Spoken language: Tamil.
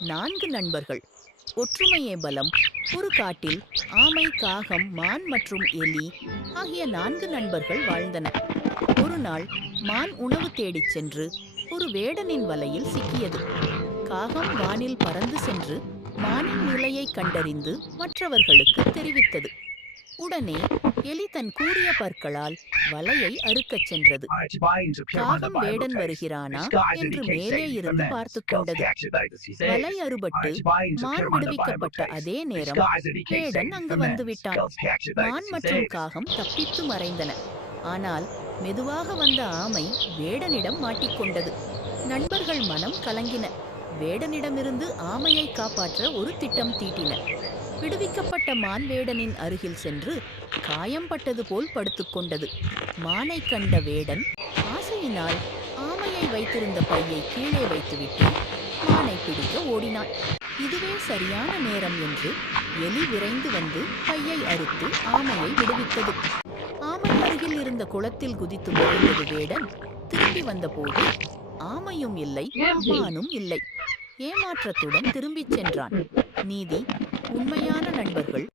4 நண்பர்கள். ஒற்றுமையே பலம். ஒரு காட்டில் ஆமை, காகம், மான் மற்றும் எலி ஆகிய 4 நண்பர்கள் வாழ்ந்தனர். ஒரு நாள் மான் உணவு தேடிச் சென்று ஒரு வேடனின் வலையில் சிக்கியது. காகம் வானில் பறந்து சென்று மானின் நிலையை கண்டறிந்து மற்றவர்களுக்கு தெரிவித்தது. உடனே எலி தன் கூரிய பற்களால் வலையை அறுக்கச் சென்றது. காகம் வேடன் வருகிறானா என்று மேலே இருந்து பார்த்து கொண்டது. வலை அறுபட்டு மான் விடுவிக்கப்பட்ட அதே நேரம் வேடன் அங்கு வந்துவிட்டான். மான் மற்றும் காகம் தப்பித்து மறைந்தன. ஆனால் மெதுவாக வந்த ஆமை வேடனிடம் மாட்டிக்கொண்டது. நண்பர்கள் மனம் கலங்கின. வேடனிடமிருந்து ஆமையை காப்பாற்ற ஒரு திட்டம் தீட்டினர். விடுவிக்கப்பட்ட மான் வேடனின் அருகில் சென்று காயம்பட்டது போல் படுத்துக்கொண்டது. மானை கண்ட வேடன் ஆசையினால் ஆமையை வைத்திருந்த பையை கீழே வைத்துவிட்டு மானை பிடிக்க ஓடினான். இதுவே சரியான நேரம் என்று எலி விரைந்து வந்து பையை அறுத்து ஆமையை விடுவித்தது. ஆமை அருகில் இருந்த குளத்தில் குதித்து மறைந்தது வேடன் திரும்பி வந்தபோது ஆமையும் இல்லை, மானும் இல்லை. ஏமாற்றத்துடன் திரும்பிச் சென்றான். நீதி: உண்மையான நண்பர்கள்